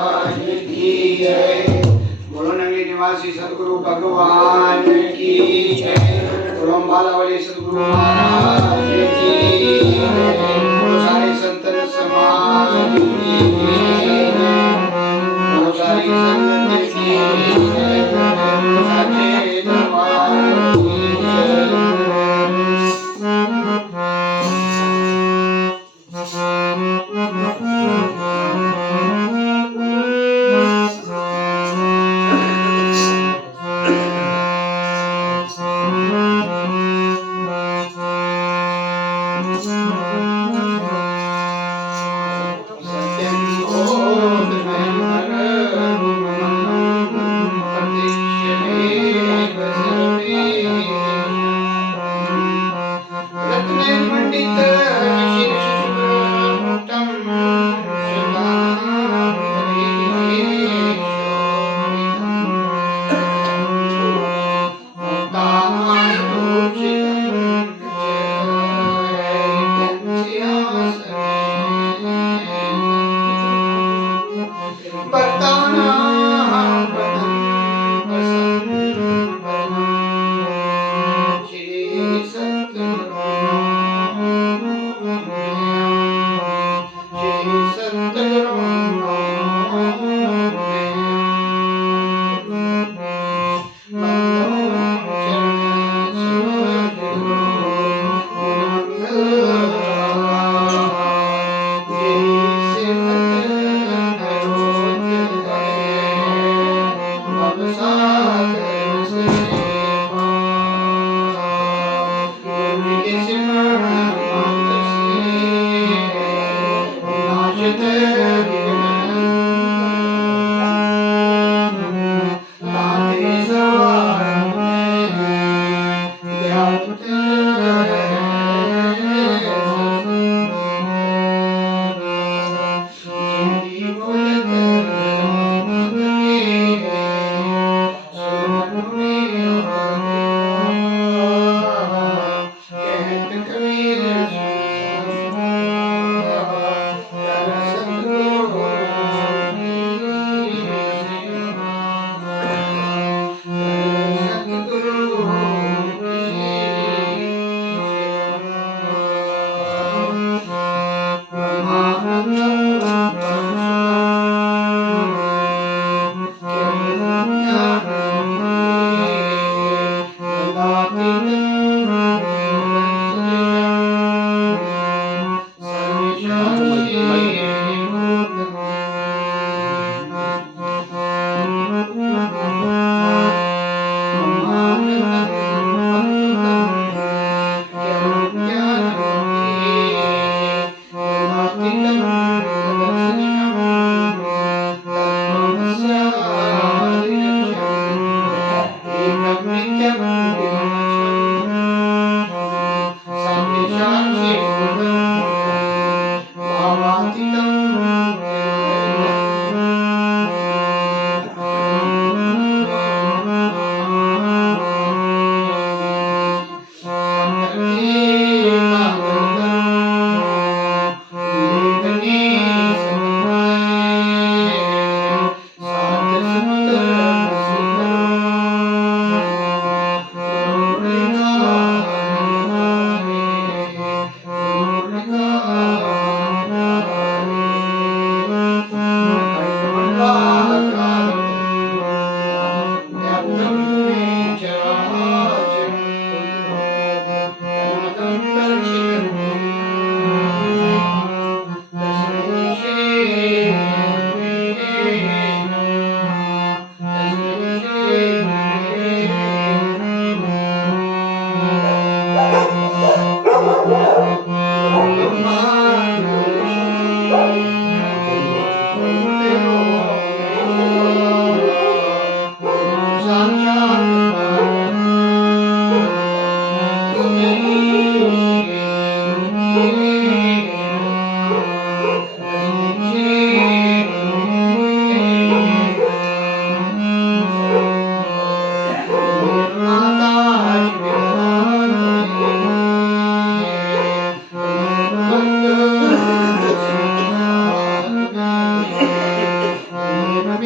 की जय। बोलो नगरी निवासी सदगुरु भगवान की जय। बोलो मालावली सदगुरु महाराज की जय। बोलो सारे संतन समाज की जय। बोलो सारी संगत की जय। बोलो साचे दरबार की जय।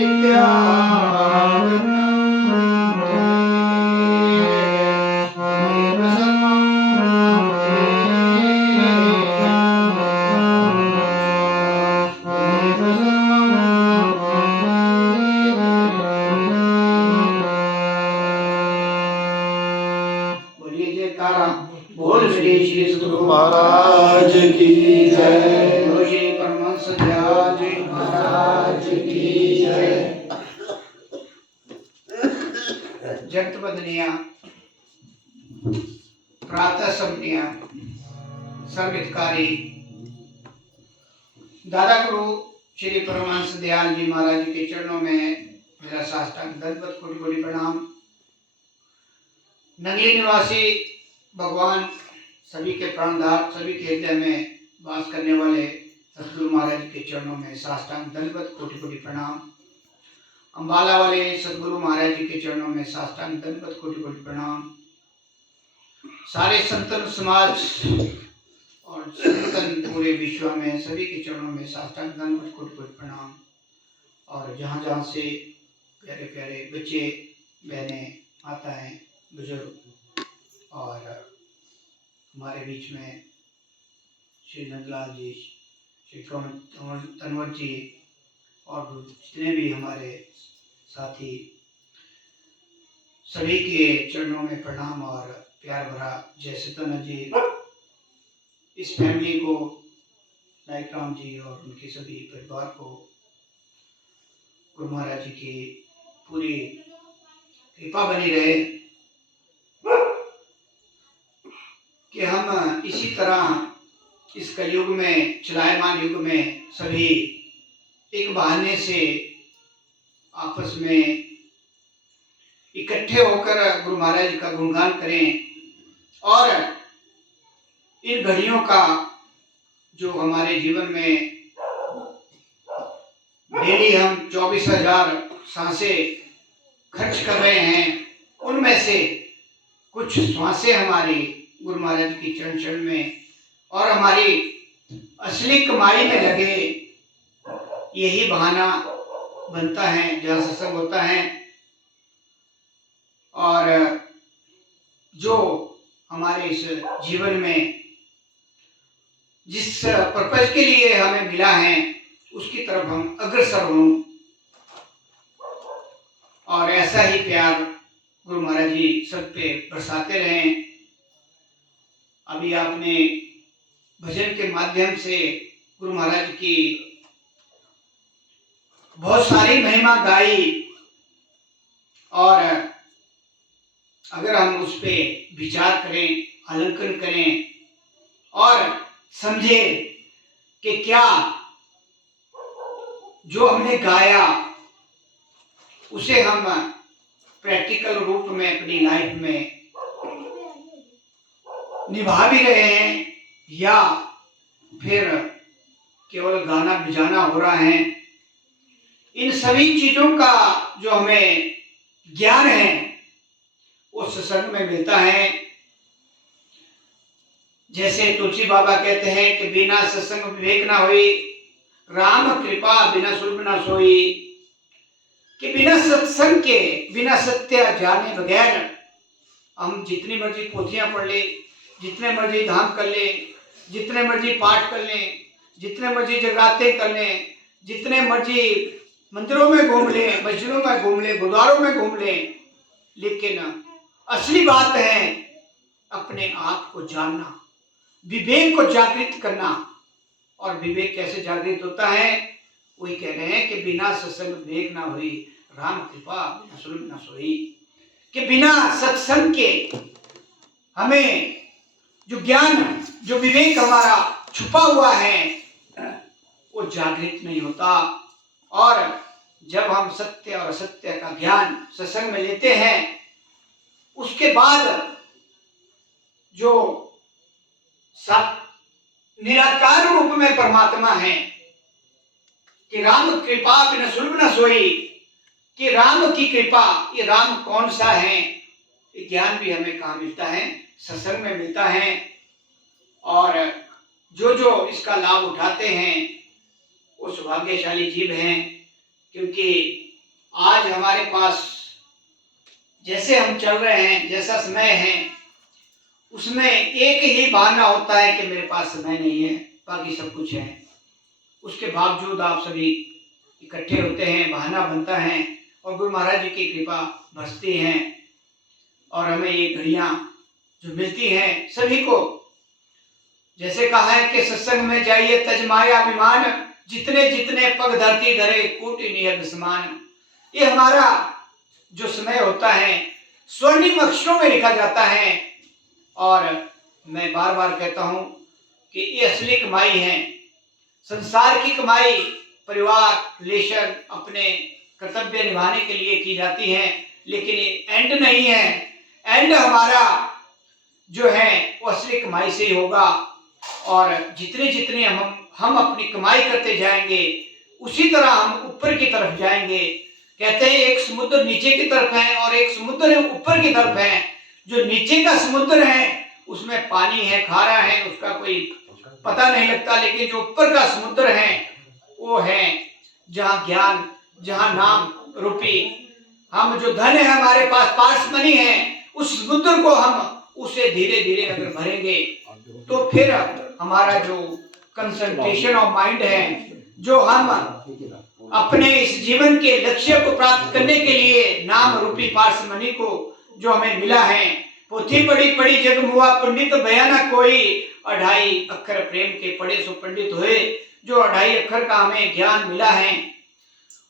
विद्या बोल श्री श्री सद्गुरु महाराज की जय। बोलो श्री परमहंस दयाल जी महाराज की जय। जगत बदनिया प्रातः समनिया सर्वहितकारी दादा गुरु श्री परमहंस दयाल जी महाराज के चरणों में मेरा साष्टांग दंडवत कोटि कोटि प्रणाम। नंगली निवासी भगवान सभी के प्राणधार सभी के हृदय में वास करने वाले सतगुरु महाराज के चरणों में साष्टांग दंडवत कोटि कोटि प्रणाम। अंबाला वाले सतगुरु महाराज जी के चरणों में साष्टांग दंडवत कोटि कोटि प्रणाम। सारे संतन समाज और संतन पूरे विश्व में सभी के चरणों में साष्टांग दंडवत कोटि कोटि प्रणाम। और जहाँ जहाँ से प्यारे प्यारे बच्चे बहनें माताएं बुजुर्ग और हमारे बीच में श्री नंदलाल जी श्री तनवर जी और जितने भी हमारे साथी सभी के चरणों में प्रणाम और प्यार भरा जय सतन जी। इस फैमिली को नायक राम जी और उनके सभी परिवार को गुरु महाराज जी की पूरी कृपा बनी रहे कि हम इसी तरह इस कलयुग में चलायमान युग में सभी एक बहाने से आपस में इकट्ठे होकर गुरु महाराज का गुणगान करें और इन घड़ियों का जो हमारे जीवन में डेली हम 24,000 सांसें खर्च कर रहे हैं उनमें से कुछ सांसें हमारी गुरु महाराज की चरण चरण में और हमारी असली कमाई में लगे यही बहाना बनता है जहाँ सत्संग होता है। और जो हमारे इस जीवन में जिस पर्पज के लिए हमें मिला है उसकी तरफ हम अग्रसर हों और ऐसा ही प्यार गुरु महाराज जी सब पे बरसाते रहें। अभी आपने भजन के माध्यम से गुरु महाराज की बहुत सारी महिमा गाई और अगर हम उस पे विचार करें आलंकन करें और समझे कि क्या जो हमने गाया उसे हम प्रैक्टिकल रूप में अपनी लाइफ में निभा भी रहे हैं या फिर केवल गाना बजाना हो रहा है। इन सभी चीजों का जो हमें ज्ञान है वो सत्संग में मिलता है। जैसे तुलसी बाबा कहते हैं कि बिना सत्संग विवेक ना होई, राम कृपा बिना सुलभ ना सोई, कि बिना सत्संग के बिना सत्य जाने बगैर हम जितनी मर्जी पोथियां पढ़ ले, जितने मर्जी धाम कर ले, जितने मर्जी पाठ कर लें, जितने मर्जी जगराते कर लें, जितने मर्जी मंदिरों में घूम लें, मस्जिदों में घूम लें, गुरुद्वारों में घूम लें, लेकिन असली बात है अपने आप को जानना, विवेक को जागृत करना। और विवेक कैसे जागृत होता है? वही कह रहे हैं कि बिना सत्संग विवेक ना हुई, राम कृपा बिना सुलभ ना सोई, कि बिना सत्संग के हमें जो ज्ञान जो विवेक हमारा छुपा हुआ है वो जागृत नहीं होता। और जब हम सत्य और असत्य का ज्ञान सत्संग में लेते हैं उसके बाद जो निराकार रूप में परमात्मा है कि राम कृपा बिना सुलभ न सोई, कि राम की कृपा, ये राम कौन सा है, ये ज्ञान भी हमें कहाँ मिलता है? सत्संग में मिलता है। और जो जो इसका लाभ उठाते हैं वो सौभाग्यशाली जीव हैं, क्योंकि आज हमारे पास जैसे हम चल रहे हैं, जैसा समय है, उसमें एक ही बहाना होता है कि मेरे पास समय नहीं है, बाकी सब कुछ है। उसके बावजूद आप सभी इकट्ठे होते हैं, बहाना बनता है और गुरु महाराज जी की कृपा बरसती है और हमें ये घड़ियां जो मिलती हैं सभी को। जैसे कहा है कि सत्संग में जाइए तज माया अभिमान, जितने जितने पग धरती धरे कोटि नियत समान। ये हमारा जो समय होता है स्वर्णिम अक्षरों में लिखा जाता है और मैं बार बार कहता हूं कि ये असली कमाई है। संसार की कमाई परिवार, रिलेशन, अपने कर्तव्य निभाने के लिए की जाती है, लेकिन ये एंड नहीं है। एंड हमारा जो है वो असली कमाई से ही होगा और जितने जितने हम अपनी कमाई करते जाएंगे उसी तरह हम ऊपर की तरफ जाएंगे। कहते हैं एक समुद्र नीचे की तरफ है और एक समुद्र ऊपर की तरफ है। जो नीचे का समुद्र है उसमें पानी है, खारा है, उसका कोई पता नहीं लगता, लेकिन जो ऊपर का समुद्र है वो है जहाँ ज्ञान, जहाँ नाम रूपी हम जो धन है हमारे पास, पास मनी है, उस समुद्र को हम उसे धीरे धीरे अगर भरेंगे तो फिर हमारा जो कंसंट्रेशन ऑफ माइंड है, जो हम अपने इस जीवन के लक्ष्य को प्राप्त करने के लिए नाम रूपी पास मनी को जो हमें मिला है, पोथी पढ़ी पढ़ी जग मुआ पंडित बयाना कोई, 2.5 अक्षर प्रेम के पढ़े सो पंडित हुए। जो 2.5 अक्षर का हमें ज्ञान मिला है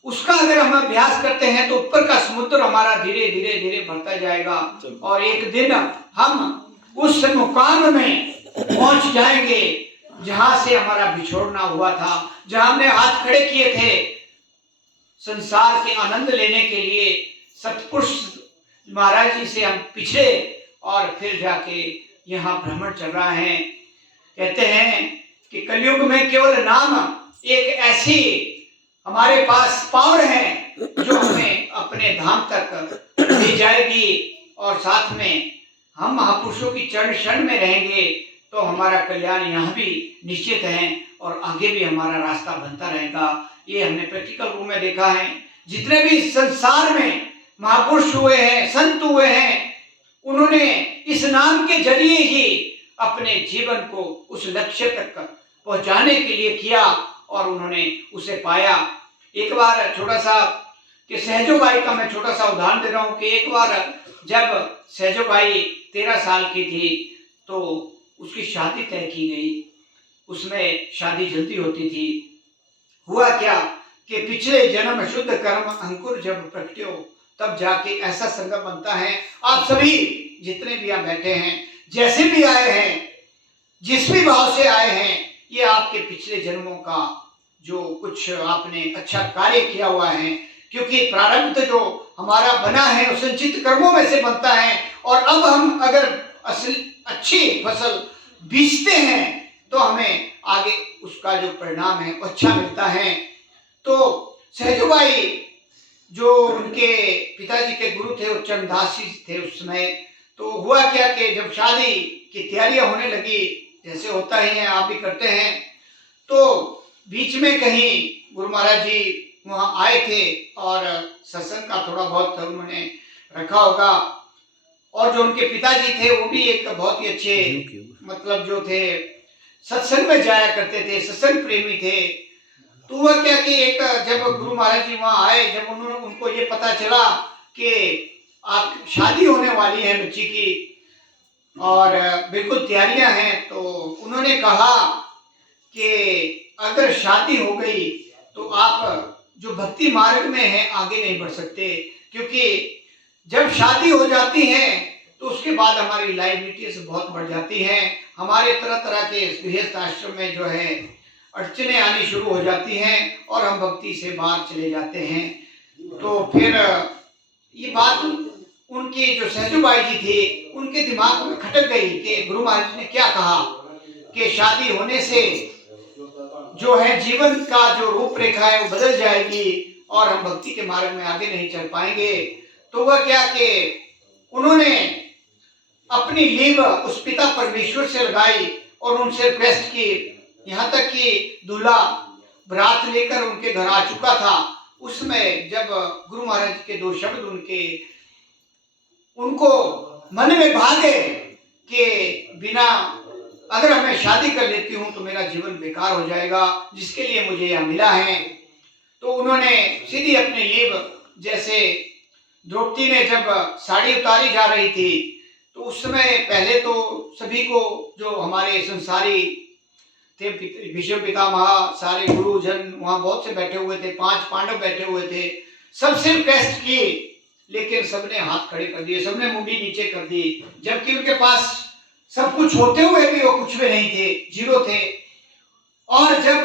उसका अगर हम अभ्यास करते हैं तो ऊपर का समुद्र हमारा धीरे धीरे धीरे बढ़ता जाएगा और एक दिन हम उस मुकाम में पहुंच जाएंगे जहां से हमारा बिछोड़ना हुआ था, जहां हमने हाथ खड़े किए थे संसार के आनंद लेने के लिए। सतपुरुष महाराज जी से हम पिछड़े और फिर जाके यहाँ भ्रमण चल रहा है। कहते हैं कि कलयुग में केवल नाम एक ऐसी हमारे पास पावर है जो हमें अपने धाम तक ले जाएगी और साथ में हम महापुरुषों की चरण शरण में रहेंगे तो हमारा कल्याण यहाँ भी निश्चित है और आगे भी हमारा रास्ता बनता रहेगा। ये हमने प्रैक्टिकल रूप में देखा है। जितने भी संसार में महापुरुष हुए हैं, संत हुए हैं, उन्होंने इस नाम के जरिए ही अपने जीवन को उस लक्ष्य तक पहुंचाने के लिए किया और उन्होंने उसे पाया। एक बार छोटा सा कि सहजो बाई का मैं छोटा सा उदाहरण दे रहा हूँ कि एक बार जब सहजो बाई 13 साल की थी तो उसकी शादी तय की गई। उसमें शादी जल्दी होती थी। हुआ क्या कि पिछले जन्म शुद्ध कर्म अंकुर जब प्रकट्यो तब जाके ऐसा संगम बनता है। आप सभी जितने भी यहाँ बैठे हैं, जैसे भी आए हैं, जिस भी भाव से आए हैं, ये आपके पिछले जन्मों का जो कुछ आपने अच्छा कार्य किया हुआ है, क्योंकि प्रारब्ध जो हमारा बना है वो संचित कर्मों में से बनता है और अब हम अगर अच्छी फसल बीजते हैं तो हमें आगे उसका जो परिणाम है वो अच्छा मिलता है। तो सहजोबाई जो उनके पिताजी के गुरु थे वो चरणदास जी थे उस समय। तो हुआ क्या कि जब शादी की तैयारियां होने लगी, जैसे होता ही है, आप भी करते हैं, तो बीच में कहीं गुरु महाराज जी वहाँ आए थे और सत्संग का थोड़ा बहुत उन्होंने रखा होगा। और जो उनके पिताजी थे वो भी एक बहुत ही अच्छे मतलब जो थे सत्संग में जाया करते थे, सत्संग प्रेमी थे। तो हुआ क्या कि एक जब गुरु महाराज जी वहाँ आए, जब उन्होंने उनको ये पता चला कि आप शादी होने वाली है बच्ची की और बिल्कुल तैयारियां हैं, तो उन्होंने कहा कि अगर शादी हो गई तो आप जो भक्ति मार्ग में है आगे नहीं बढ़ सकते, क्योंकि जब शादी हो जाती है तो उसके बाद हमारी लाइबिलिटीज बहुत बढ़ जाती हैं। हमारे तरह तरह के गृहस्थ आश्रम में जो है अड़चने आनी शुरू हो जाती हैं और हम भक्ति से बाहर चले जाते हैं। तो फिर ये बात उनकी जो सहजोबाई जी थी उनके दिमाग में खटक गई कि गुरु महाराज ने क्या कहा कि शादी होने से जो है जीवन का जो रूपरेखा है वो बदल जाएगी और हम भक्ति के मार्ग में आगे नहीं चल पाएंगे। तो वह क्या कि उन्होंने अपनी लीव उस पिता परमेश्वर से लगाई और उनसे रिक्वेस्ट की। यहाँ तक कि दूल्हा बारात लेकर उनके घर आ चुका था उसमें जब गुरु महाराज के दो शब्द उनको मन में भागे कि बिना अगर मैं शादी कर लेती हूँ तो मेरा जीवन बेकार हो जाएगा, जिसके लिए मुझे यह मिला है। तो उन्होंने सीधी अपने लिए, जैसे द्रौपदी ने जब साड़ी उतारी जा रही थी तो उस समय पहले तो सभी को, जो हमारे संसारी थे, भीष्म पितामह, सारे गुरुजन वहां बहुत से बैठे हुए थे, 5 पांडव बैठे हुए थे, सबसे रिक्वेस्ट की, लेकिन सबने हाथ खड़े कर दिए, सबने मुंडी नीचे कर दी, जबकि उनके पास सब कुछ होते हुए भी वो कुछ भी नहीं थे, जीरो थे। और जब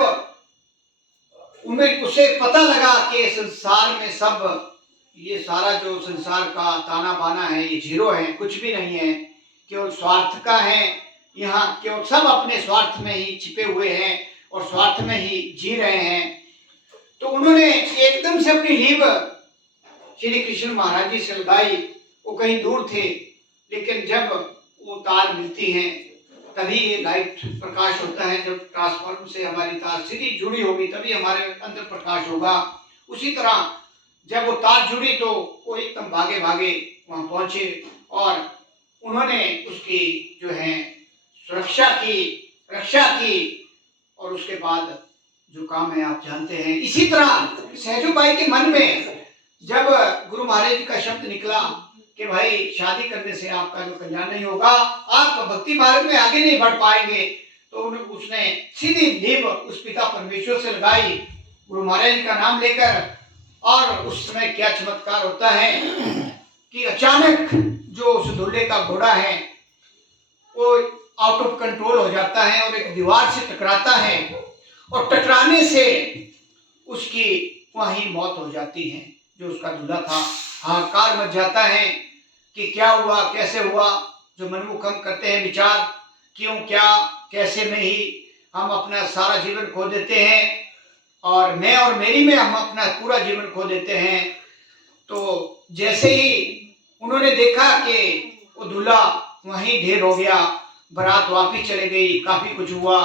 उसे पता लगा कि संसार में सब, ये सारा जो संसार का ताना बाना है ये जीरो है, कुछ भी नहीं है, केवल स्वार्थ का है, यहाँ केवल सब अपने स्वार्थ में ही छिपे हुए हैं और स्वार्थ में ही जी रहे हैं। तो उन्होंने एकदम से अपनी लीव श्री कृष्ण महाराज जी से लगाई। वो कहीं दूर थे, लेकिन जब वो तार मिलती हैं तभी ये लाइट प्रकाश होता है। जब ट्रांसफार्मर से हमारी तार सीधी जुड़ी होगी तभी हमारे अंदर प्रकाश होगा। उसी तरह जब वो तार जुड़ी तो वो एकदम भागे भागे वहां पहुंचे और उन्होंने उसकी जो है रक्षा की और उसके बाद जो काम है आप जानते हैं। इसी तरह सहजूबाई के मन में जब गुरु महाराज का शब्द निकला कि भाई शादी करने से आपका जो कल्याण नहीं होगा, आप भक्ति मार्ग में आगे नहीं बढ़ पाएंगे, तो उसने सीधी नींव उस पिता परमेश्वर से लगाई गुरु महाराज का नाम लेकर। और उस समय क्या चमत्कार होता है कि अचानक जो उस दूल्हे का घोड़ा है वो आउट ऑफ कंट्रोल हो जाता है और एक दीवार से टकराता है और टकराने से उसकी वहीं मौत हो जाती है। जो उसका दूल्हा था, हाहाकार मच जाता है कि क्या हुआ, कैसे हुआ। जो मनमुख हम करते हैं विचार, क्यों, क्या, कैसे में ही हम अपना सारा जीवन खो देते हैं और मैं और मेरी में हम अपना पूरा जीवन खो देते हैं। तो जैसे ही उन्होंने देखा कि वो दूल्हा वहीं ढेर हो गया, बारात वापिस चले गई, काफी कुछ हुआ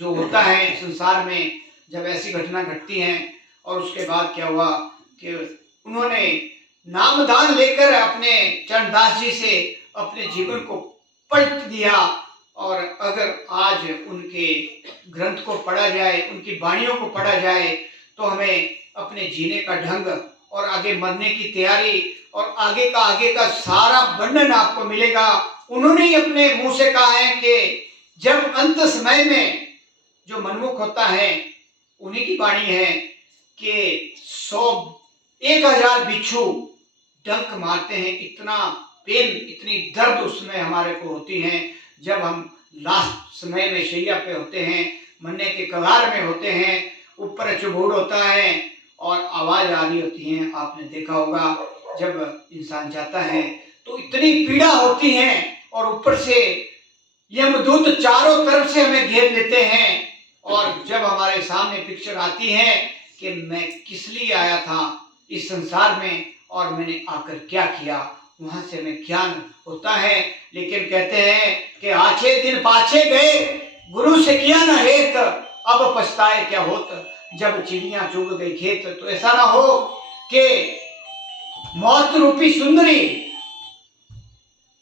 जो होता है संसार में जब ऐसी घटना घटती हैं। और उसके बाद क्या हुआ कि उन्होंने नामदान लेकर अपने चरणदास जी से अपने जीवन को पलट दिया। और अगर आज उनके ग्रंथ को पढ़ा जाए, उनकी वाणियों को पढ़ा जाए, तो हमें अपने जीने का ढंग और आगे मरने की तैयारी और आगे का सारा वर्णन आपको मिलेगा। उन्होंने ही अपने मुंह से कहा है कि जब अंत समय में जो मनमुख होता है, उन्हीं की वाणी है कि 1,000 बिच्छू डंक मारते हैं, इतना पेन, इतनी दर्द उसमें हमारे को होती है जब हम लास्ट समय में शैया पे होते हैं, मरने के कगार में होते हैं, ऊपर चुभोड़ होता है और आवाज आ रही होती है। आपने देखा होगा जब इंसान जाता है तो इतनी पीड़ा होती है और ऊपर से यमदूत चारों तरफ से हमें घेर लेते हैं। और जब हमारे सामने पिक्चर आती है कि मैं किस लिए आया था इस संसार में और मैंने आकर क्या किया, वहां से हमें ज्ञान होता है। लेकिन कहते हैं कि आछे दिन पाछे गए, गुरु से किया न हेत, अब पछताए क्या होत, जब चिड़िया चुग गई खेत। तो ऐसा ना हो कि मौत रूपी सुंदरी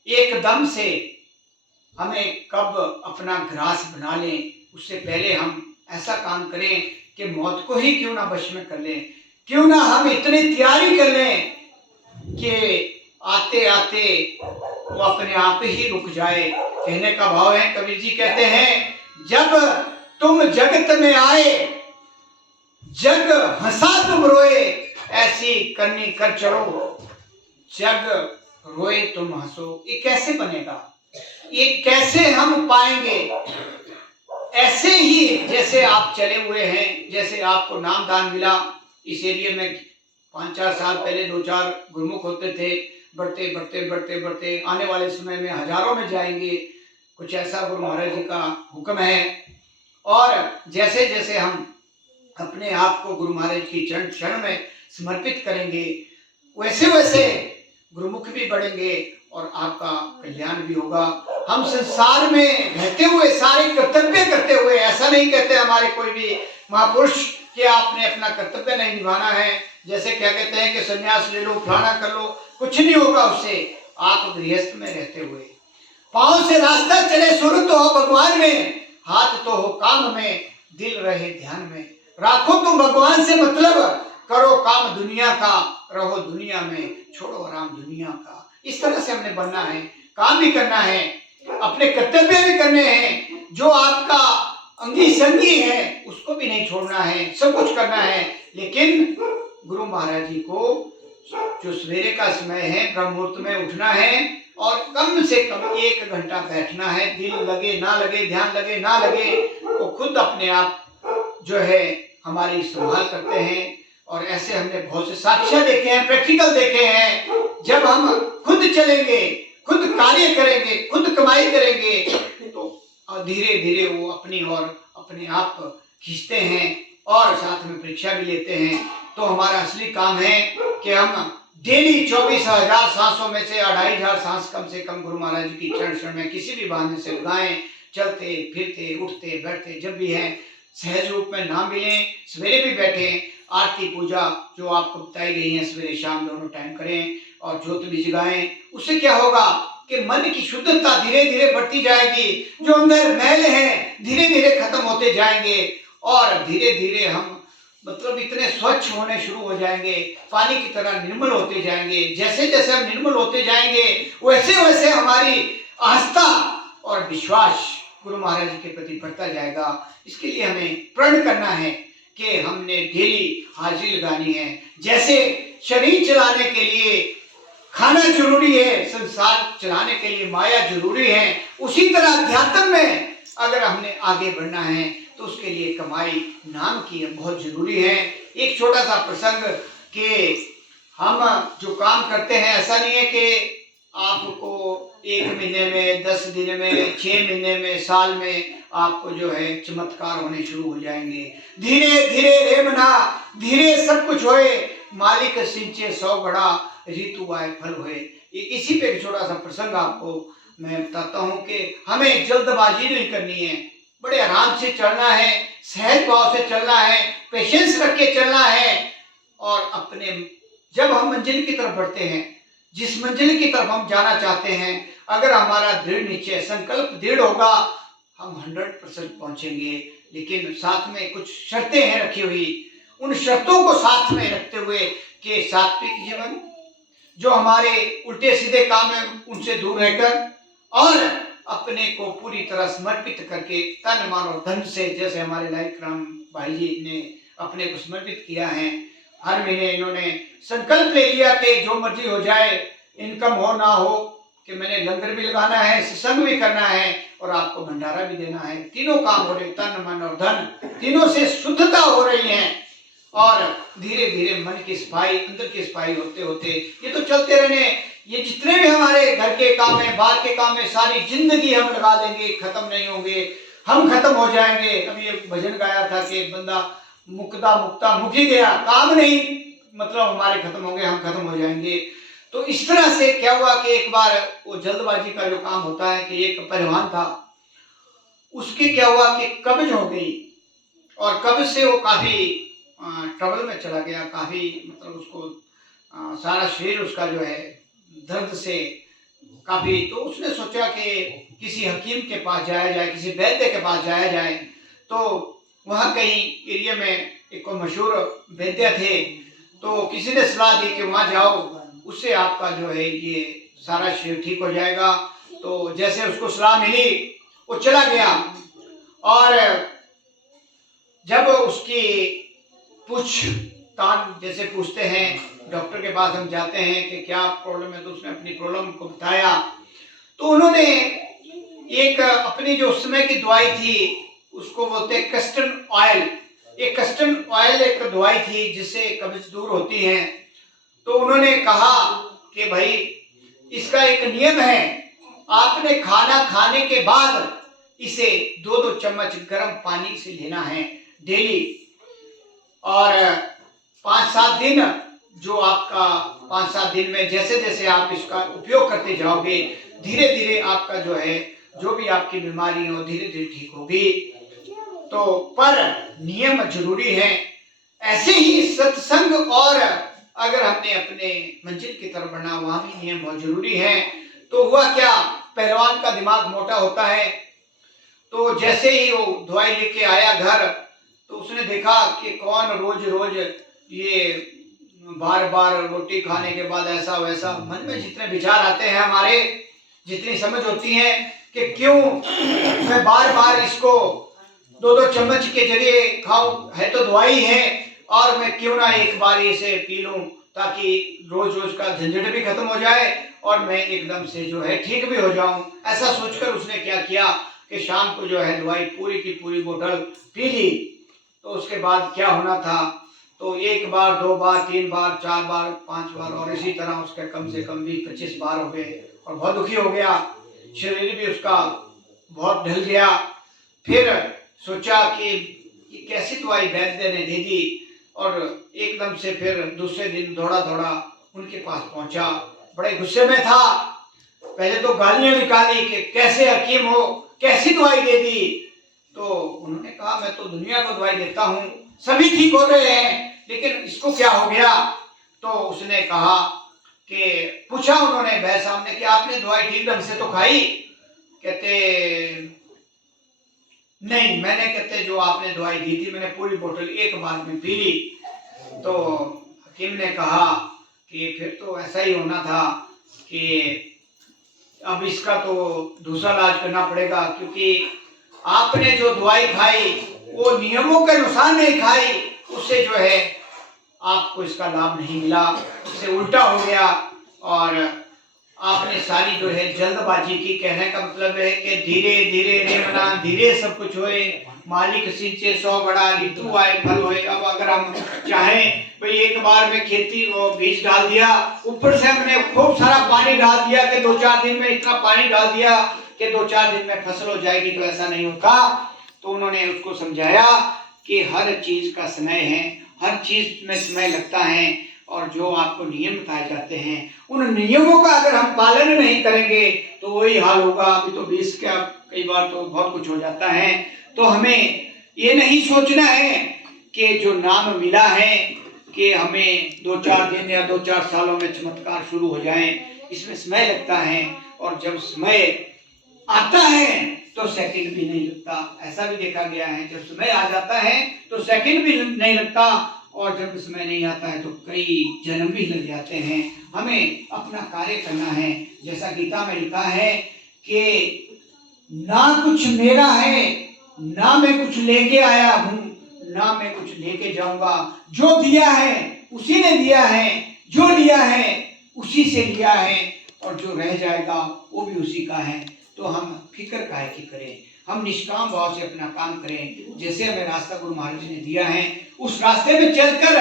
एकदम से हमें कब अपना ग्रास बना लें, उससे पहले हम ऐसा काम करें कि मौत को ही क्यों ना वश में कर लें। क्यों ना हम इतनी तैयारी कर लें कि आते आते वो अपने आप ही रुक जाए। कहने का भाव है, कबीर जी कहते हैं, जब तुम जगत में आए, जग हंसा तुम रोए, ऐसी करनी कर चलो, जग रोए तुम हंसो। ये कैसे बनेगा, ये कैसे हम पाएंगे? ऐसे ही जैसे आप चले हुए हैं, जैसे आपको नाम दान मिला। इस एरिया में 5-4 साल पहले 2-4 गुरुमुख होते थे, बढ़ते बढ़ते बढ़ते बढ़ते आने वाले समय में हजारों में जाएंगे। कुछ ऐसा गुरु महाराज जी का हुक्म है। और जैसे जैसे हम अपने आप को गुरु महाराज की चरण शरण में समर्पित करेंगे, वैसे वैसे गुरुमुख भी बढ़ेंगे और आपका कल्याण भी होगा। हम संसार में रहते हुए सारे कर्तव्य करते हुए, ऐसा नहीं कहते हमारे कोई भी महापुरुष कि आपने अपना कर्तव्य नहीं निभाना है। जैसे क्या कहते हैं कि संन्यास ले लो, फलाना कर लो, कुछ नहीं होगा उससे। आप गृहस्थ में रहते हुए पांव से रास्ता चले, सुर तो हो भगवान में, हाथ तो हो काम में, दिल रहे ध्यान में। राखो तुम भगवान से मतलब, करो काम दुनिया का, रहो दुनिया में, छोड़ो आराम दुनिया का। इस तरह से हमने बनना है, काम भी करना है, अपने कर्तव्य भी करने हैं। जो आपका अंगी संगी है उसको भी नहीं छोड़ना है, सब कुछ करना है। लेकिन गुरु महाराज जी को जो सवेरे का समय है, ब्रह्म मुहूर्त में उठना है और कम से कम 1 घंटा बैठना है। दिल लगे ना लगे, ध्यान लगे ना लगे, वो खुद अपने आप जो है हमारी संभाल करते हैं। और ऐसे हमने बहुत से साक्ष्य देखे हैं, प्रैक्टिकल देखे हैं। जब हम खुद चलेंगे, खुद कार्य करेंगे, खुद कमाई करेंगे, तो धीरे धीरे वो अपनी ओर अपने आप खींचते हैं और साथ में परीक्षा भी लेते हैं। तो हमारा असली काम है कि हम डेली 24,000 सांसों में से 2,500 सांस कम से कम गुरु महाराज जी की चरण शरण में किसी भी बहाने से लगाएं। चलते फिरते उठते बैठते जब भी हैं सहज रूप में नाम मिलें, सवेरे भी बैठें, आरती पूजा जो आपको बताई गई है सवेरे शाम दोनों टाइम करें और ज्योत भी जगाएं। उससे क्या होगा कि मन की शुद्धता धीरे धीरे बढ़ती जाएगी, जो अंदर मैल है धीरे धीरे खत्म होते जाएंगे और धीरे धीरे हम मतलब इतने स्वच्छ होने शुरू हो जाएंगे, पानी की तरह निर्मल होते जाएंगे। जैसे जैसे हम निर्मल होते जाएंगे वैसे वैसे हमारी आस्था और विश्वास गुरु महाराज जी के प्रति बढ़ता जाएगा। इसके लिए हमें प्रण करना है कि हमने डेली हाजिरी लगानी है। जैसे शरीर चलाने के लिए खाना जरूरी है, संसार चलाने के लिए माया जरूरी है, उसी तरह अध्यात्म में अगर हमने आगे बढ़ना है तो उसके लिए कमाई नाम की बहुत जरूरी है। एक छोटा सा प्रसंग कि हम जो काम करते हैं ऐसा नहीं है कि आपको 1 महीने में, 10 दिन में, 6 महीने में, साल में आपको जो है चमत्कार होने शुरू हो जाएंगे। धीरे धीरे रेमना, धीरे सब कुछ होए, मालिक सिंचे 100 घड़ा, ऋतु आए फल हुए। इसी पे एक छोटा सा प्रसंग आपको मैं बताता हूँ कि हमें जल्दबाजी नहीं करनी है, बड़े आराम से चलना है, सहज भाव से चलना है, पेशेंस रख के चलना है। और अपने जब हम मंजिल की तरफ बढ़ते हैं, जिस मंजिल की तरफ हम जाना चाहते हैं, अगर हमारा दृढ़ निश्चय संकल्प दृढ़ होगा हम 100% पहुंचेंगे। लेकिन साथ में कुछ शर्तें हैं रखी हुई, उन शर्तों को साथ में रखते हुए कि सात्विक जीवन, जो हमारे उल्टे सीधे काम है उनसे दूर रहकर और अपने को पूरी तरह समर्पित करके तन मन और धन से, जैसे हमारे लाइक राम भाई जी ने अपने को समर्पित किया है। हर महीने इन्होंने संकल्प ले लिया कि जो मर्जी हो जाए, इनकम हो ना हो, कि मैंने लंगर भी लगाना है, सत्संग भी करना है और आपको भंडारा भी देना है। तीनों काम हो रहे, तन मन और धन, तीनों से शुद्धता हो रही है और धीरे धीरे मन की सफाई, अंदर की सफाई होते होते ये तो चलते रहने। ये जितने भी हमारे घर के काम है, बाहर के काम है, सारी जिंदगी हम लगा देंगे, खत्म नहीं होंगे, हम खत्म हो जाएंगे। अभी एक भजन गाया था कि बंदा मुक्ता मुक्ता मुख ही गया, काम नहीं मतलब हमारे खत्म होंगे, हम खत्म हो जाएंगे। तो इस तरह से क्या हुआ कि एक बार वो जल्दबाजी का जो काम होता है कि एक पहलवान था, उसके क्या हुआ कि कब्ज हो गई और कब्ज से वो काफी ट्रबल में चला गया, काफी मतलब उसको सारा शरीर उसका जो है दर्द से काफी। तो उसने सोचा कि किसी हकीम के पास जाया जाए, किसी वैद्य के पास जाया जाए। तो वहाँ कहीं एरिया में एक मशहूर वैद्य थे, तो किसी ने सलाह दी कि वहाँ जाओ, उससे आपका जो है ये सारा शरीर ठीक हो जाएगा। तो जैसे उसको सलाह मिली वो चला गया और जब उसकी पूछताछ जैसे पूछते हैं डॉक्टर के पास हम जाते हैं कि क्या प्रॉब्लम है, तो उसने अपनी प्रॉब्लम को बताया। तो उन्होंने एक अपनी जो उस समय की दवाई थी उसको बोलते हैं कस्टर्ड ऑयल, एक कस्टर्ड ऑयल एक दवाई थी जिससे कब्ज दूर होती है। तो उन्होंने कहा कि भाई इसका एक नियम है, आपने खाना खाने के बाद इसे 2-2 चम्मच गर्म पानी से लेना है डेली और 5-7 दिन, जो आपका 5-7 दिन में जैसे जैसे आप इसका उपयोग करते जाओगे धीरे धीरे आपका जो है जो भी आपकी बीमारी हो धीरे धीरे ठीक होगी। तो पर नियम जरूरी है, ऐसे ही सत्संग और अगर हमने अपने मंजिल की तरफ बढ़ना, वहां भी नियम बहुत जरूरी है। तो हुआ क्या, पहलवान का दिमाग मोटा होता है, तो जैसे ही वो दवाई लेके आया घर, तो उसने देखा कि कौन रोज रोज ये बार बार रोटी खाने के बाद ऐसा वैसा, मन में जितने विचार आते हैं हमारे, जितनी समझ होती है कि क्यों मैं बार बार इसको दो दो चम्मच के जरिए खाऊं, है तो दवाई है, और मैं क्यों ना एक बार इसे पी लूं, ताकि रोज रोज का झंझट भी खत्म हो जाए और मैं एकदम से जो है ठीक भी हो जाऊं। ऐसा सोचकर उसने क्या किया कि शाम को जो है दवाई पूरी की पूरी बोतल पी ली। तो उसके बाद क्या होना था, तो एक बार, दो बार, तीन बार, चार बार, पांच बार, और इसी तरह उसके कम से कम भी 25 बार हो गए, और बहुत दुखी हो गया, शरीर भी उसका बहुत ढल गया। फिर सोचा कि ये कैसी दवाई वैद्य ने दे दी, और एकदम से फिर दूसरे दिन दौड़ा दौड़ा उनके पास पहुंचा, बड़े गुस्से में था। पहले तो गालियां निकाली कि कैसे हकीम हो, कैसी दवाई दे दी। तो उन्होंने कहा मैं तो दुनिया को दवाई देता हूँ, सभी ठीक हो रहे हैं, लेकिन इसको क्या हो गया। तो उसने कहा कि पूछा उन्होंने भाई साहब ने कि आपने दवाई ठीक ढंग से तो खाई। कहते नहीं, मैंने कहते जो आपने दवाई दी थी मैंने पूरी बोतल एक बार में पी ली। तो हकीम ने कहा कि फिर तो ऐसा ही होना था कि अब इसका तो दूसरा इलाज करना पड़ेगा, क्योंकि आपने जो दवाई खाई वो नियमों के अनुसार नहीं खाई, उससे जो है आपको इसका लाभ नहीं मिला, उससे उल्टा हो गया। और आपने सारी जो है जल्दबाजी की। कहने का मतलब है कि धीरे धीरे रे मना धीरे सब कुछ होए, मालिक सिंचे 100 बड़ा, ऋतु आए फल होए। अब अगर हम चाहें भाई एक बार में खेती वो बीज डाल दिया, ऊपर से हमने खूब सारा पानी डाल दिया कि 2-4 दिन में इतना पानी डाल दिया कि 2-4 दिन में फसल हो जाएगी, तो ऐसा नहीं होता। तो उन्होंने उसको समझाया कि हर चीज का समय है, हर चीज में समय लगता है, और जो आपको नियम बताए जाते हैं उन नियमों का अगर हम पालन नहीं करेंगे तो वही हाल होगा। अभी तो 20 का कई बार तो बहुत कुछ हो जाता है। तो हमें ये नहीं सोचना है कि जो नाम मिला है कि हमें 2-4 दिन या 2-4 सालों में चमत्कार शुरू हो जाए, इसमें समय लगता है, और जब समय आता है तो सेकंड भी नहीं लगता। ऐसा भी देखा गया है, जब समय आ जाता है तो सेकंड भी नहीं लगता, और जब समय नहीं आता है तो कई जन्म भी लग जाते हैं। हमें अपना कार्य करना है, जैसा गीता में लिखा है कि ना कुछ मेरा है, ना मैं कुछ लेके आया हूं, ना मैं कुछ लेके जाऊंगा। जो दिया है उसी ने दिया है, जो लिया है उसी से लिया है, और जो रह जाएगा वो भी उसी का है। तो हम फिक्र काहे की करें, हम निष्काम भाव से अपना काम करें। जैसे हमें रास्ता गुरु महाराज जी ने दिया है, उस रास्ते में चलकर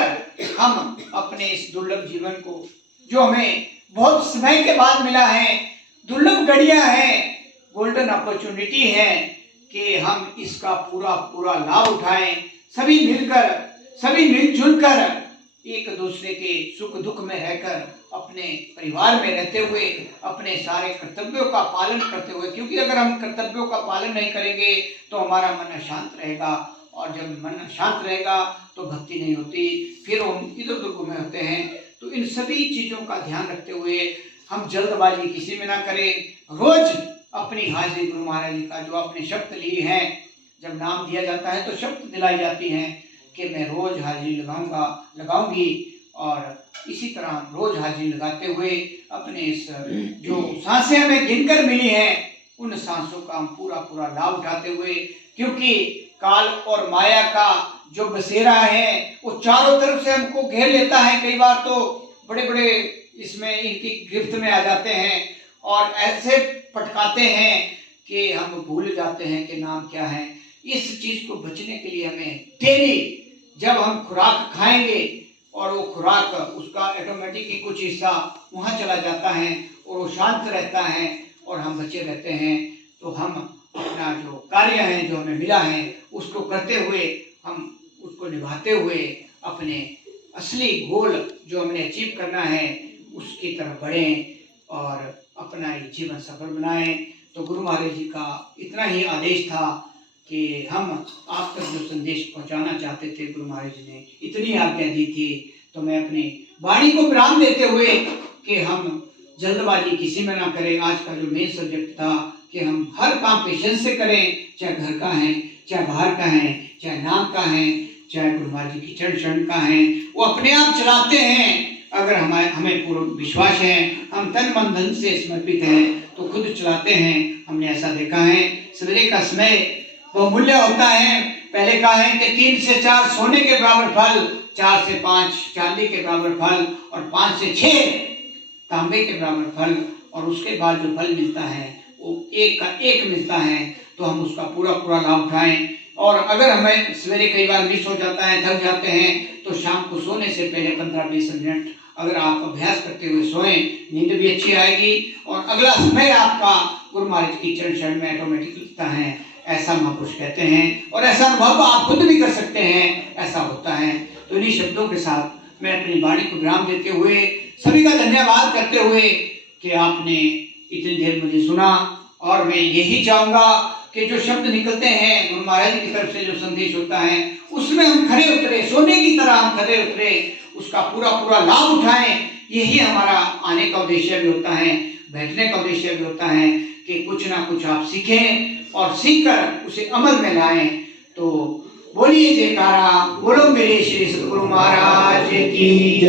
हम अपने इस दुर्लभ जीवन को, जो हमें बहुत समय के बाद मिला है, दुर्लभ घड़ियां हैं, गोल्डन अपॉर्चुनिटी है, कि हम इसका पूरा पूरा लाभ उठाएं। सभी मिलकर, सभी मिलजुल कर, एक दूसरे के सुख दुख में रहकर, अपने परिवार में रहते हुए, अपने सारे कर्तव्यों का पालन करते हुए, क्योंकि अगर हम कर्तव्यों का पालन नहीं करेंगे तो हमारा मन शांत रहेगा, और जब मन शांत रहेगा तो भक्ति नहीं होती, फिर हम इधर उधर घूमे होते हैं। तो इन सभी चीजों का ध्यान रखते हुए हम जल्दबाजी किसी में ना करें। रोज अपनी हाजिरी गुरु महाराज जी का, जो आपने शब्द लिए हैं, जब नाम दिया जाता है तो शब्द दिलाई जाती है कि मैं रोज हाजिरी लगाऊंगी, और इसी तरह रोज हाजिरी लगाते हुए अपने इस जो सांसें हमें गिनकर मिली हैं, उन सांसों का हम पूरा पूरा लाभ उठाते हुए, क्योंकि काल और माया का जो बसेरा है वो चारों तरफ से हमको घेर लेता है। कई बार तो बड़े बड़े इसमें इनकी गिरफ्त में आ जाते हैं, और ऐसे पटकाते हैं कि हम भूल जाते हैं कि नाम क्या है। इस चीज को बचने के लिए हमें डेली, जब हम खुराक खाएंगे और वो खुराक उसका ऑटोमेटिक ही कुछ हिस्सा वहाँ चला जाता है और वो शांत रहता है और हम बचे रहते हैं, तो हम अपना जो कार्य है जो हमें मिला है उसको करते हुए, हम उसको निभाते हुए अपने असली गोल जो हमने अचीव करना है उसकी तरफ बढ़ें और अपना ये जीवन सफल बनाएं। तो गुरु महाराज जी का इतना ही आदेश था कि हम आप तक जो संदेश पहुंचाना चाहते थे, गुरु महाराज जी ने इतनी आज्ञा दी थी। तो मैं अपनी वाणी को विराम देते हुए कि हम जल्दबाजी किसी में ना करें। आज का जो मेन सब्जेक्ट था कि हम हर काम पेशेंस से करें, चाहे घर का है, चाहे बाहर का है, चाहे नाम का है, चाहे गुरु महाराज जी की चरण शरण का है, वो अपने आप चलाते हैं। अगर हमें पूर्ण विश्वास है, हम तन मन धन से समर्पित हैं, तो खुद चलाते हैं। हमने ऐसा देखा है। सवेरे का समय बहुमूल्य होता है। पहले कहा है कि 3 से 4 सोने के बराबर फल, 4 से 5 चांदी के बराबर फल और 5 से 6 तांबे के बराबर फल। और उसके बाद जो फल मिलता है वो एक का एक मिलता है। तो हम उसका पूरा पूरा लाभ उठाएं। और अगर हमें सवेरे कई बार मिस हो जाता है, थक जाते हैं, तो शाम को सोने से पहले 15-20 मिनट अगर आप अभ्यास करते हुए सोएं, नींद भी अच्छी आएगी और अगला समय आपका गुरु महाराज की चरण शरण में ऑटोमेटिक लगता है। ऐसा महापुरुष कहते हैं और ऐसा अनुभव आप खुद भी कर सकते हैं। ऐसा होता है। तो इन्हीं शब्दों के साथ मैं अपनी वाणी को विराम देते हुए सभी का धन्यवाद करते हुए कि आपने इतनी देर मुझे सुना। और मैं यही चाहूँगा कि जो शब्द निकलते हैं गुरु महाराज की तरफ से, जो संदेश होता है, उसमें हम खरे उतरे, सोने की तरह हम खरे उतरे, उसका पूरा पूरा लाभ उठाएं। यही हमारा आने का उद्देश्य भी होता है, बैठने का उद्देश्य भी होता है कि कुछ ना कुछ आप सीखें और सीखकर उसे अमल में लाएं। तो बोलिए जयकारा, बोलो मेरे श्री सतगुरु महाराज की।